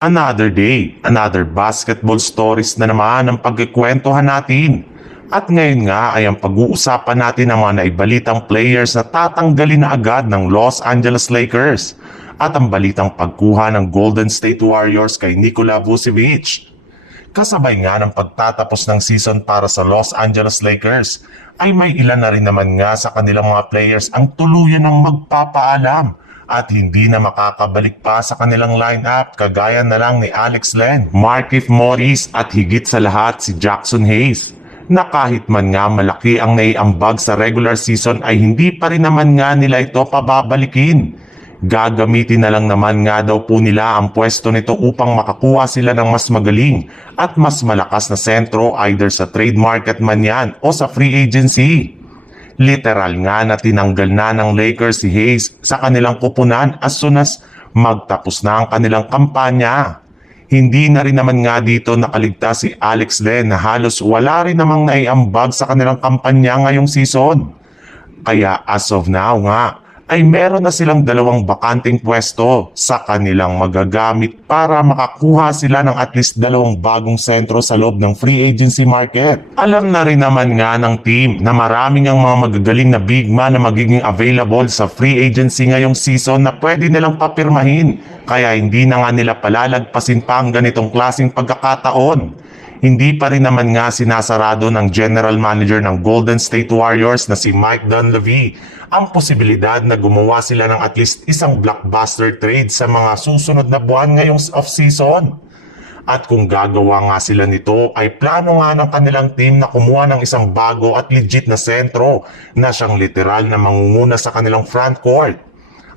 Another day, another basketball stories na naman ang pagkikwentuhan natin. At ngayon nga ay ang pag-uusapan natin ang mga naibalitang players na tatanggalin na agad ng Los Angeles Lakers at ang balitang pagkuha ng Golden State Warriors kay Nikola Vucevic. Kasabay nga ng pagtatapos ng season para sa Los Angeles Lakers ay may ilan na rin naman nga sa kanilang mga players ang tuluyan ng magpapaalam at hindi na makakabalik pa sa kanilang lineup kagaya na lang ni Alex Len, Markieff Morris at higit sa lahat si Jackson Hayes na kahit man nga malaki ang naiambag sa regular season ay hindi pa rin naman nga nila ito pababalikin. Gagamitin na lang naman nga daw po nila ang pwesto nito upang makakuha sila ng mas magaling at mas malakas na sentro either sa trade market man yan o sa free agency. Literal nga na tinanggal na ng Lakers si Hayes sa kanilang kupunan as soon as magtapos na ang kanilang kampanya. Hindi na rin naman nga dito nakaligtas si Alex Len na halos wala rin namang naiambag sa kanilang kampanya ngayong season. Kaya as of now nga, ay meron na silang dalawang bakanting pwesto sa kanilang magagamit para makakuha sila ng at least dalawang bagong sentro sa loob ng free agency market. Alam na rin naman nga ng team na maraming ang mga magagaling na big man na magiging available sa free agency ngayong season na pwede nilang papirmahin. Kaya hindi na nga nila palalagpasin pa ang ganitong klaseng pagkakataon. Hindi pa rin naman nga sinasarado ng general manager ng Golden State Warriors na si Mike Dunleavy ang posibilidad na gumawa sila ng at least isang blockbuster trade sa mga susunod na buwan ngayong off-season. At kung gagawa nga sila nito ay plano nga ng kanilang team na kumuha ng isang bago at legit na sentro na siyang literal na mangunguna sa kanilang front court.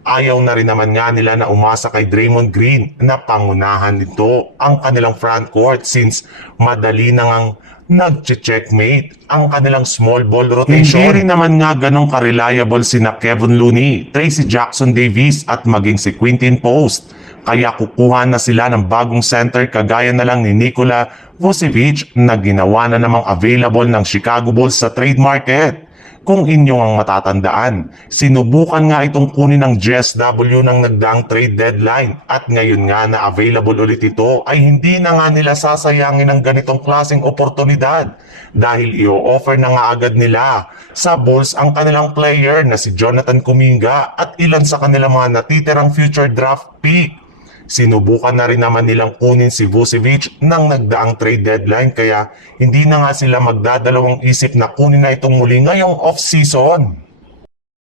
Ayaw na rin naman nga nila na umasa kay Draymond Green na pangunahan nito ang kanilang front court since madali na ngang nag-checkmate ang kanilang small ball rotation. Hindi rin naman nga ganong ka-reliable sina Kevin Looney, Tracy Jackson Davis at maging si Quinton Post. Kaya kukuha na sila ng bagong center kagaya na lang ni Nikola Vucevic na ginawa na namang available ng Chicago Bulls sa trade market. Kung inyong ang matatandaan, sinubukan nga itong kunin ng GSW ng nagdaang trade deadline at ngayon nga na available ulit ito ay hindi na nga nila sasayangin ng ganitong klaseng oportunidad dahil i-offer na nga agad nila sa Bulls ang kanilang player na si Jonathan Kuminga at ilan sa kanilang mga natitirang future draft pick. Sinubukan na rin naman nilang kunin si Vucevic nang nagdaang trade deadline kaya hindi na nga sila magdadalawang isip na kunin na itong muli ngayong off-season.